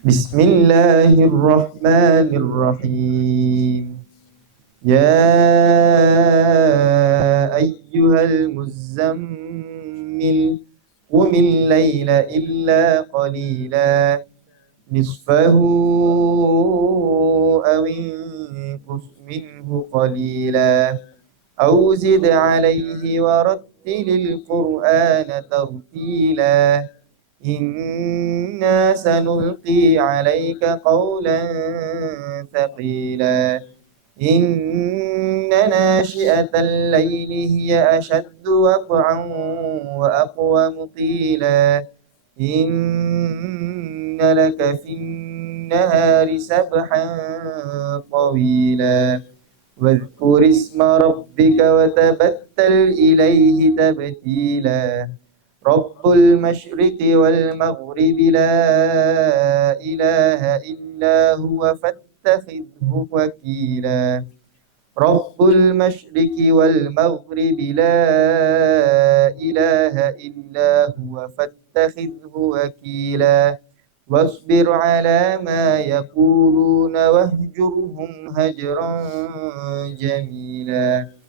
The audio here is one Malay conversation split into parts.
Bismillahirrahmanirrahim. Ya ayyuhal muzammil qumil layla illa qalila nisfahu aw inqus minhu qalila aw zid alayhi warattilil qur'ana tartila. Inna sanulqi alayka qawlan thaqila. Inna nashi'atal layli hiya ashaddu waq'an wa aqwamu qila. Inna laka fin nahari sabhan tawila. Wadhkur isma rabbika wa tabattal ilayhi tabtila. Rabbul masyriqi wal maghribi la ilaha illa huwa fattakhidhu wakila. Rabbul masyriqi wal maghribi la ilaha illa huwa fattakhidhu wakila. Wasbir ala ma yaquluna wahjurhum hajran jamila.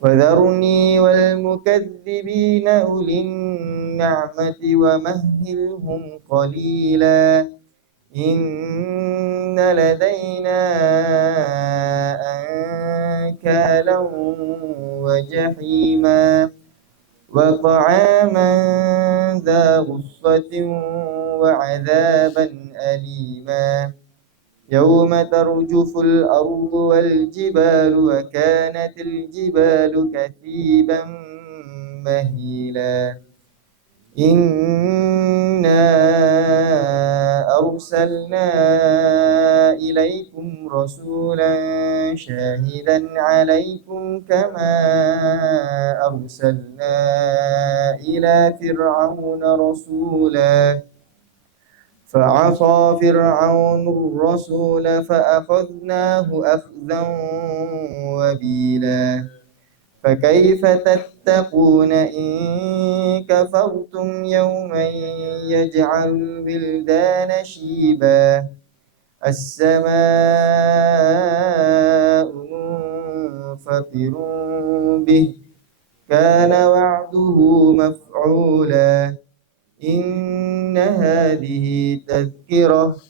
وذرني والمكذبين أولي النعمة ومهلهم قليلا إن لدينا أنكالا وجحيما وطعاما ذا غصة وعذابا أليما يوم ترجف الأرض والجبال وكانت الجبال كثيبا مهيلا إنا أرسلنا إليكم رسولا شاهدا عليكم كما أرسلنا إلى فرعون رسولا فعصى فرعون الرسول فأخذناه أخذا وبيلا فكيف تتقون إن كفرتم يوما يجعل الولدان شيبا السماء منفطر به كان وعده مفعولا إن هذه تذكرة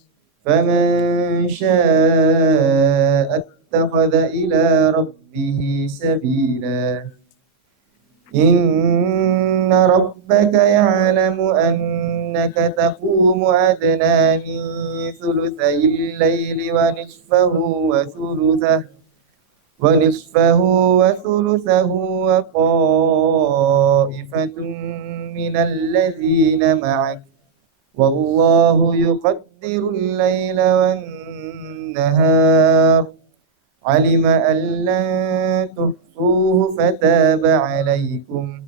فمن شاء اتخذ إلى ربه سبيلا إن ربك يعلم أنك تقوم أدنى من ثلثي الليل ونصفه وثلثه وطائفة من الذين معك والله يقدر الليل والنهار علم أن لن تحصوه فتاب عليكم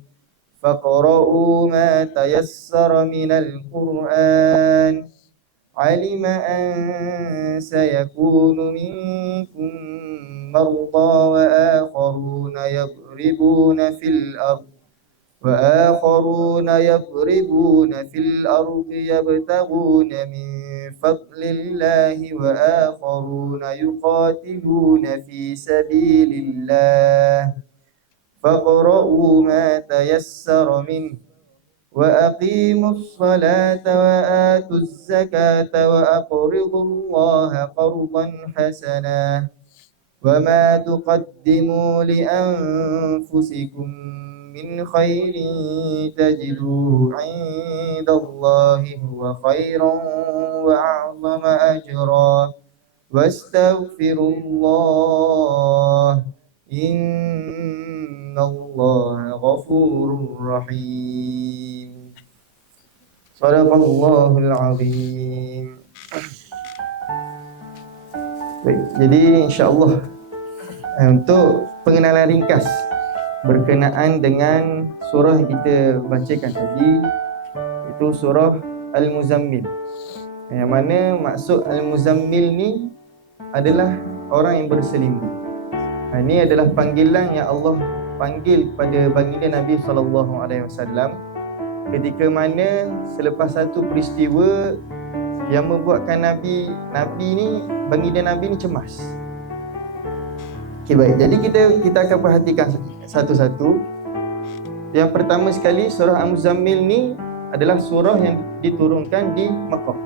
فاقرؤوا ما تيسر من القرآن علم أن سيكون منكم مرضى وآخرون في الأرض يبتغون من فضل الله وآخرون يقاتلون في سبيل الله فاقرؤوا ما تيسر منه وأقيموا الصلاة وآتوا الزكاة وأقرضوا الله قرضا حسنا وما تقدموا لأنفسكم من خير تجدوه عند الله هو خيرا وأعظم أجرا واستغفروا الله إن الله غفور رحيم. صدق الله العظيم. Baik, jadi insya-Allah untuk pengenalan ringkas berkenaan dengan surah yang kita bacakan tadi, itu surah Al-Muzammil. Yang mana maksud Al-Muzammil ni adalah orang yang berselimut. Ini adalah panggilan yang Allah panggil kepada baginda Nabi SAW ketika mana selepas satu peristiwa yang membuatkan Nabi ni, baginda Nabi ni cemas. Okey, baik. Jadi kita akan perhatikan satu-satu. Yang pertama sekali, surah Al-Muzammil ni adalah surah yang diturunkan di Mekah.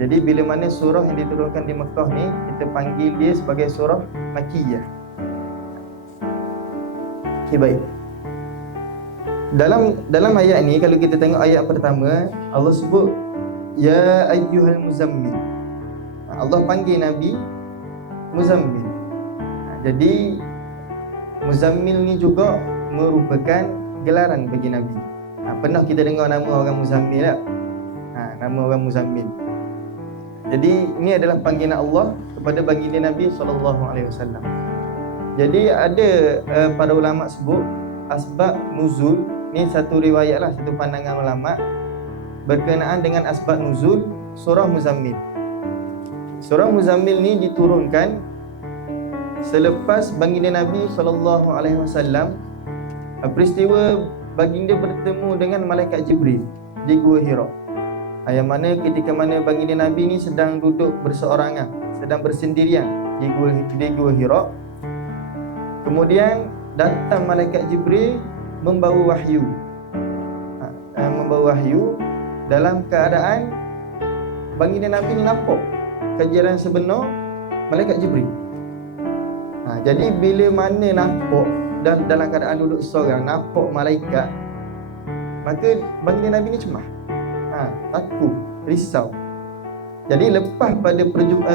Jadi bila mana surah yang diturunkan di Mekah ni, kita panggil dia sebagai surah Makkiyah. Okey, baik. Dalam ayat ni, kalau kita tengok ayat pertama, Allah sebut ya ayyuhal muzammil. Allah panggil Nabi Muzammil. Jadi Muzammil ni juga merupakan gelaran bagi Nabi. Pernah kita dengar nama orang Muzammil tak? Nama orang Muzammil. Jadi ini adalah panggilan Allah kepada baginda Nabi SAW. Jadi ada para ulama sebut asbab nuzul, ni satu riwayat lah, satu pandangan ulama berkenaan dengan asbab nuzul surah Muzammil. Surah Muzammil ni diturunkan selepas baginda Nabi SAW peristiwa baginda bertemu dengan malaikat Jibril di Gua Hira. Yang mana ketika mana baginda Nabi ni sedang duduk berseorangan, sedang bersendirian di Gua Hira. Kemudian datang malaikat Jibril membawa wahyu. Membawa wahyu dalam keadaan baginda Nabi ni nampak kejadian sebenar malaikat Jibril. Jadi bila mana nampak dan dalam keadaan duduk seorang nampak malaikat, maka baginda Nabi ni cemas, takut, risau. Jadi lepas pada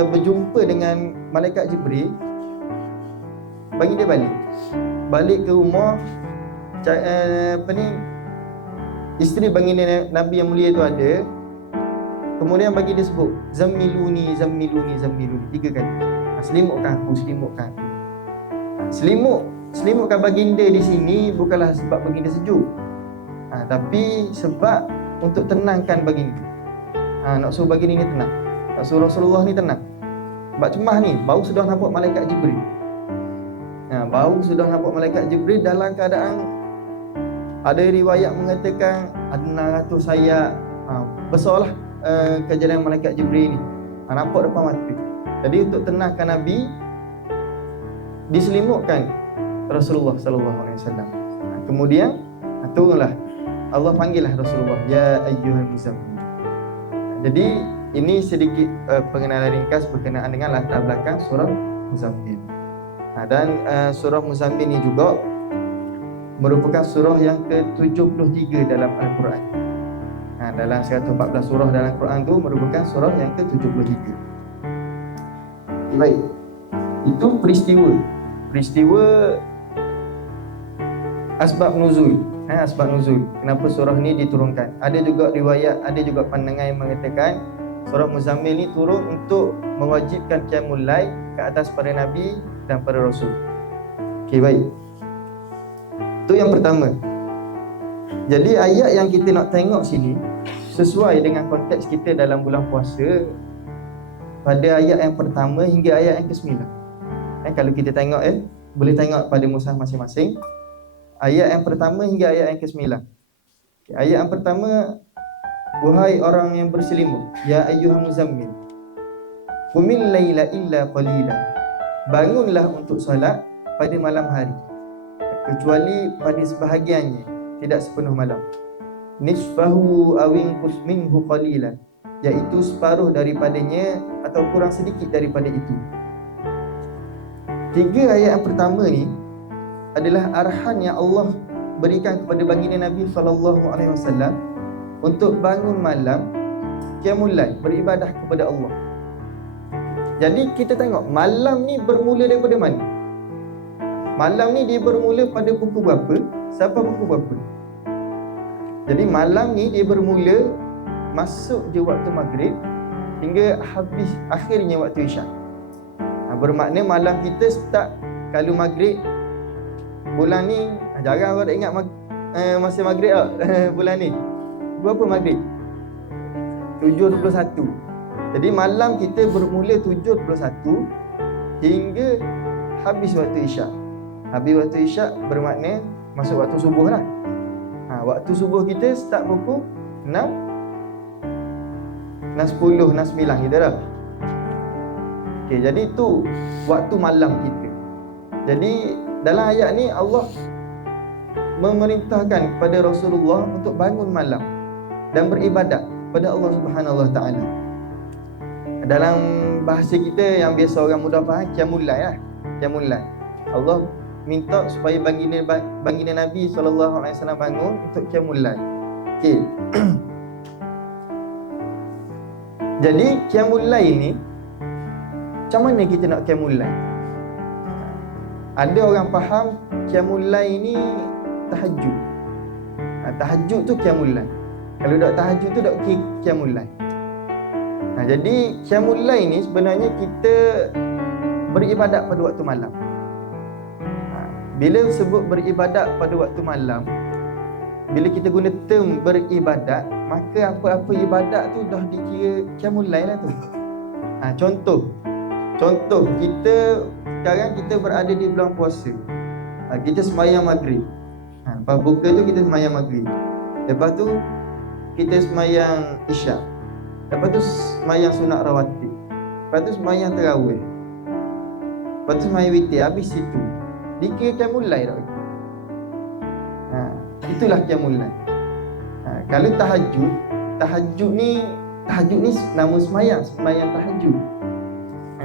berjumpa dengan malaikat Jibril, baginda balik ke rumah. Isteri baginda Nabi yang mulia itu ada. Kemudian baginda sebut zammiluni 3 kali. Selimutkan aku. Selimutkan baginda di sini bukanlah sebab baginda sejuk, tapi sebab untuk tenangkan baginda. Nak suruh baginda ni tenang, nak suruh Rasulullah ni tenang. Sebab cemas ni, baru sudah nampak malaikat Jibril. Dalam keadaan, ada riwayat mengatakan ada 600 sayap. Besarlah kejadian malaikat Jibril ni. Nampak depan mata. Jadi untuk tenangkan Nabi, diselimutkan Rasulullah SAW. Kemudian turunlah, Allah panggillah Rasulullah ya ayyuhal muzammil. Jadi ini sedikit pengenalan ringkas berkenaan dengan latar belakang surah Muzammil. Dan surah Muzammil ini juga merupakan surah yang ke-73 dalam Al-Quran. Dalam 114 surah dalam Al-Quran itu merupakan surah yang ke-73. Baik, itu peristiwa asbab nuzul. Asbab nuzul, kenapa surah ni diturunkan. Ada juga riwayat, ada juga pandangan yang mengatakan surah Muzammil ni turun untuk mewajibkan qiyamul lail ke atas para nabi dan para rasul. Okey, baik. Itu yang pertama. Jadi ayat yang kita nak tengok sini sesuai dengan konteks kita dalam bulan puasa, pada ayat yang pertama hingga ayat yang ke-9. Kalau kita tengok boleh tengok pada mushaf masing-masing. Ayat yang pertama hingga ayat yang ke-9. Ayat yang pertama, wahai orang yang berselimut, ya ayyuhal muzammil, qumil laila illa qalila. Bangunlah untuk solat pada malam hari, kecuali pada sebahagiannya, tidak sepenuh malam. Nisfahu awinqus minhu qalilan, iaitu separuh daripadanya atau kurang sedikit daripada itu. 3 ayat yang pertama ni adalah arahan yang Allah berikan kepada baginda Nabi SAW untuk bangun malam, qiyamul lail, beribadah kepada Allah. Jadi kita tengok malam ni bermula daripada mana? Malam ni dia bermula pada pukul berapa? Sampai pukul berapa? Jadi malam ni dia bermula masuk je waktu maghrib hingga habis akhirnya waktu isyak. Bermakna malam kita start kalau maghrib bulan ni, jarang orang ingat masa maghrib tak? Bulan ni berapa maghrib? 7.21. Jadi malam kita bermula 7.21 hingga habis waktu isyak. Habis waktu isyak bermakna masuk waktu subuh lah. Waktu subuh kita start pukul 6 nak 10, nak 9 kita dah. Okey, jadi tu waktu malam kita. Jadi dalam ayat ni Allah memerintahkan kepada Rasulullah untuk bangun malam dan beribadat pada Allah Subhanahu Wa Taala. Dalam bahasa kita yang biasa orang mudah faham, qiyamul lail lah. Qiyamul lail. Allah minta supaya baginda Nabi SAW bangun untuk qiyamul lail. Okey. Jadi qiyamul lail ni macam mana kita nak qiyamul lail? Ada orang faham qiyamul lail ni tahajud. Tahajud tu qiyamul lail. Kalau dak tahajud tu dak qiyamul lail. Jadi qiyamul lail ni sebenarnya kita beribadat pada waktu malam. Bila sebut beribadat pada waktu malam, bila kita guna term beribadat, maka apa-apa ibadat tu dah dikira qiyamul lail lah tu. Contoh kita sekarang kita berada di bulan puasa. Kita sembahyang maghrib. Lepas buka tu kita sembahyang maghrib. Lepas tu kita sembahyang isyak. Lepas tu sembahyang sunat rawatib. Lepas tu sembahyang tarawih. Lepas tu sembahyang witir. Habis situ dikira qiyamul lail tak? Itulah qiyamul lail. Kalau tahajud ni nama sembahyang tahajud.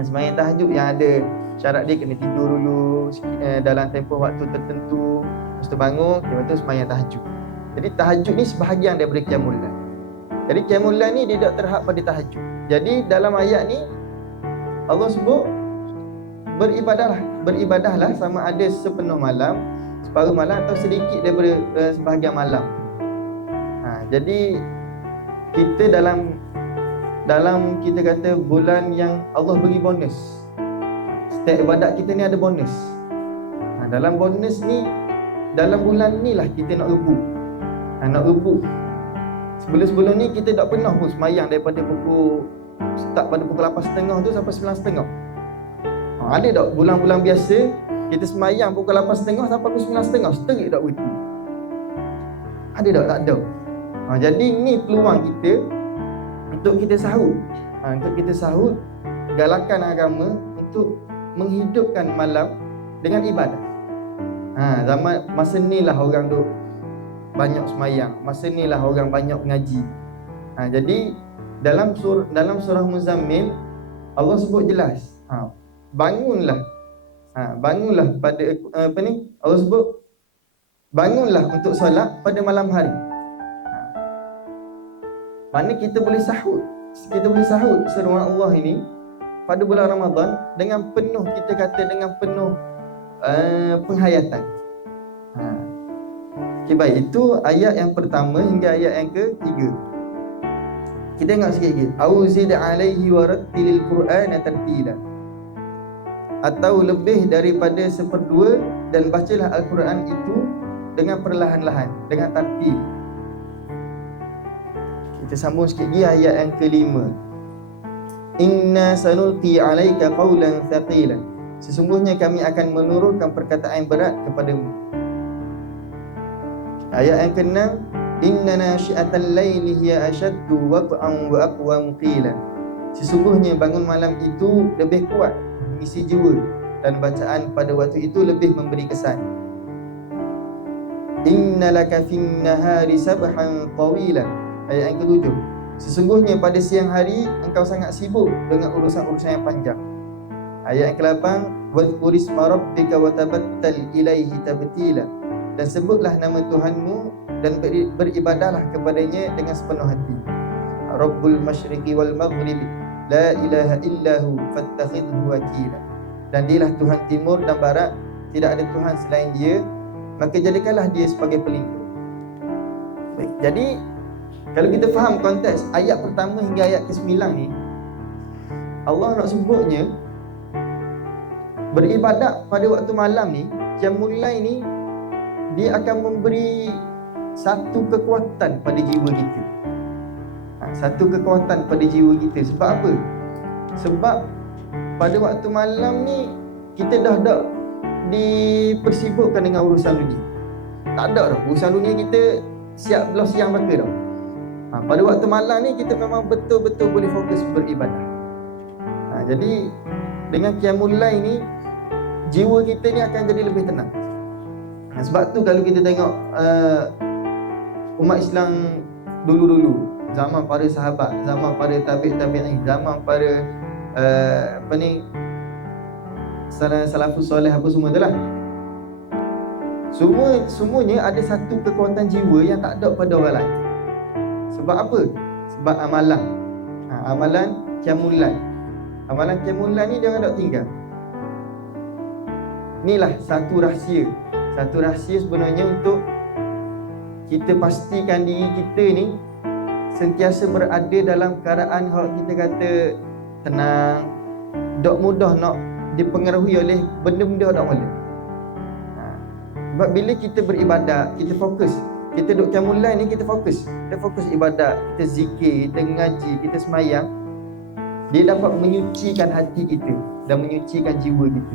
Sembahyang tahajud yang ada syarat dia kena tidur dulu dalam tempoh waktu tertentu, lepas tu bangun, lepas tu sembahyang tahajud. Jadi tahajud ni sebahagian daripada qiyamul lail. Jadi qiyamul lail ni dia tak terhad pada tahajud. Jadi dalam ayat ni Allah sebut beribadahlah sama ada sepenuh malam, separuh malam atau sedikit daripada sebahagian malam. Jadi kita dalam kita kata bulan yang Allah bagi bonus. Setiap ibadat kita ni ada bonus. Dalam bonus ni, dalam bulan ni lah kita nak rebut. Nak rebut. Sebelum ni kita tak pernah pun semayang daripada start pada pukul 8.30 tu sampai 9.30. Ada tak bulan-bulan biasa kita semayang pukul 8.30 sampai pukul 9.30, seterik tak berhenti? Ada tak? Tak ada. Jadi ni peluang kita untuk kita sahut. Untuk kita sahut galakan agama untuk menghidupkan malam dengan ibadah. Zaman masa ni lah orang duk banyak semayang, masa ni lah orang banyak mengaji. Jadi dalam surah Muzammil Allah sebut jelas, bangunlah. Bangunlah pada Allah sebut bangunlah untuk solat pada malam hari. Mana kita boleh sahut seruan Allah ini pada bulan Ramadan dengan penuh, kita kata dengan penuh penghayatan. Okay, baik, itu ayat yang pertama hingga ayat yang ketiga. Kita tengok sikit lagi. Auzid alaihi warattilil Qur'ana tartila. Atau lebih daripada 1/2 dan bacalah Al-Quran itu dengan perlahan-lahan, dengan tartil. Kita sambung sikit lagi ayat yang kelima. Inna sanulqi alaika qawlan thaqila. Sesungguhnya kami akan menurunkan perkataan berat kepadamu. Ayat yang keenam, inna nasyi'atal laili hiya ashaddu wat'an wa aqwamu qila. Sesungguhnya bangun malam itu lebih kuat mengisi jiwa dan bacaan pada waktu itu lebih memberi kesan. Inna laka fin nahari sabhan tawilan. Ayat yang ketujuh, sesungguhnya pada siang hari engkau sangat sibuk dengan urusan-urusan yang panjang. Ayat yang ke-8, wadhkur isma rabbika wa tabattal ilaihi tabtila. Dan sebutlah nama Tuhanmu dan beribadahlah kepadanya dengan sepenuh hati. Rabbul masyriqi wal maghribi la ilaha illahu fattakhidhu wakila. Dan dialah Tuhan timur dan barat, tidak ada Tuhan selain dia, maka jadikanlah dia sebagai pelindung. Baik, jadi kalau kita faham konteks ayat pertama hingga ayat ke-9 ni, Allah nak sebutnya beribadat pada waktu malam ni, qiyamul lail ni, dia akan memberi satu kekuatan pada jiwa kita. Satu kekuatan pada jiwa kita. Sebab apa? Sebab pada waktu malam ni kita dah tak dipersibukkan dengan urusan dunia. Tak ada dah. Urusan dunia kita siap belah siang baka dah. Pada waktu malam ni kita memang betul-betul boleh fokus beribadah. Jadi dengan qiyamul lail ni, jiwa kita ni akan jadi lebih tenang. Sebab tu kalau kita tengok umat Islam dulu-dulu, zaman para sahabat, zaman para tabi'in, zaman para salafus soleh apa semua tu lah, semuanya ada satu kekuatan jiwa yang tak ada pada orang lain. Sebab apa? Sebab amalan. Amalan qiyamul lail. Amalan qiyamul lail ni jangan tak tinggal. Inilah satu rahsia. Satu rahsia sebenarnya untuk kita pastikan diri kita ni sentiasa berada dalam keadaan kita kata tenang, tak mudah nak dipengaruhi oleh benda-benda tak boleh. Sebab bila kita beribadat, kita fokus. Kita duduk qiyamul lail ni, kita fokus. Kita fokus ibadat, kita zikir, kita ngaji, kita semayang. Dia dapat menyucikan hati kita dan menyucikan jiwa kita.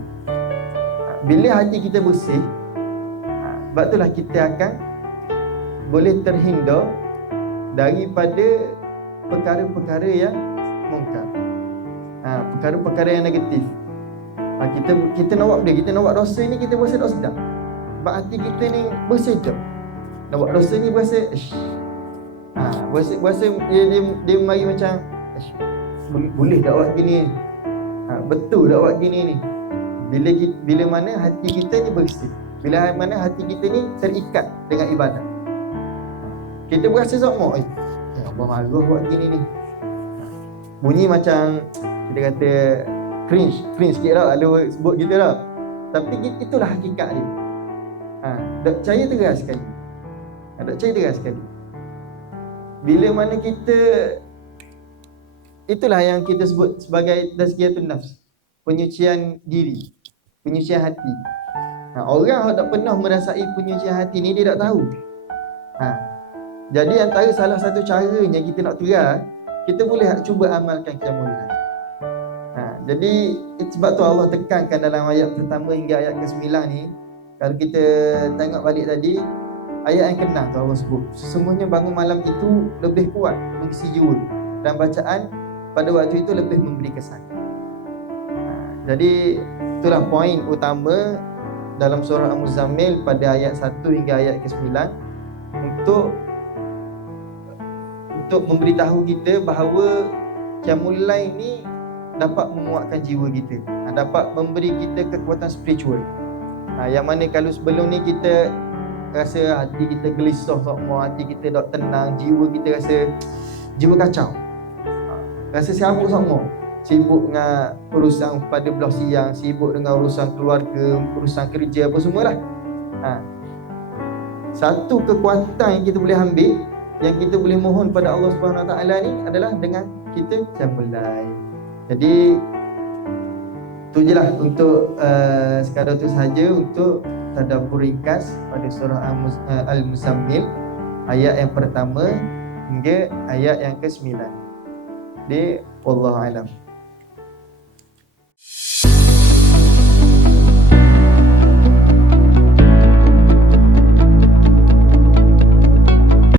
Bila hati kita bersih, sebab itulah kita akan boleh terhindar daripada perkara-perkara yang mungkar, perkara-perkara yang negatif. Kita nak buat benda, kita nak buat dosa ni, kita berasa tak sedap. Sebab hati kita ni bersih tak. Nak buat dosa ni berasa berasa dia mari macam boleh tak buat gini, betul tak buat gini ni. Bila mana hati kita ni bersih, bila mana hati kita ni terikat dengan ibadat, kita berasa sokmok, Allah marah buat gini ni. Bunyi macam kita kata cringe sikit lah kalau sebut gitu lah. Tapi itulah hakikat dia. Tak percaya teras sekali. Tak percaya teras sekali. Bila mana kita, itulah yang kita sebut sebagai tazkiyatun nafs, penyucian diri, penyucian hati. Orang yang tak pernah merasai penyucian hati ni, dia tak tahu. Jadi antara salah satu caranya kita nak teras, kita boleh cuba amalkan qiyamul lail. Jadi sebab tu Allah tekankan dalam ayat pertama hingga ayat ke-9 ni. Kalau kita tengok balik tadi, ayat yang ke-6 tu Allah sebut, sesungguhnya bangun malam itu lebih kuat mengisi jiwa, dan bacaan pada waktu itu lebih memberi kesan. Jadi itulah poin utama dalam surah Al-Muzammil pada ayat 1 hingga ayat ke-9, untuk memberitahu kita bahawa qiyamul lail ni dapat menguatkan jiwa kita, dapat memberi kita kekuatan spiritual. Yang mana kalau sebelum ni kita rasa hati kita gelisah semua, hati kita tak tenang, jiwa kita rasa jiwa kacau, rasa sibuk semua, sibuk dengan urusan pada belah siang, sibuk dengan urusan keluarga, urusan kerja apa semualah. Satu kekuatan yang kita boleh ambil, yang kita boleh mohon pada Allah Subhanahu Wa Taala ni adalah dengan kita qiyamul lail. Jadi tu je lah untuk sekadar tu sahaja untuk tadabbur ringkas pada surah Al-Muzammil ayat yang pertama hingga ayat yang ke-9. Wallahu a'lam.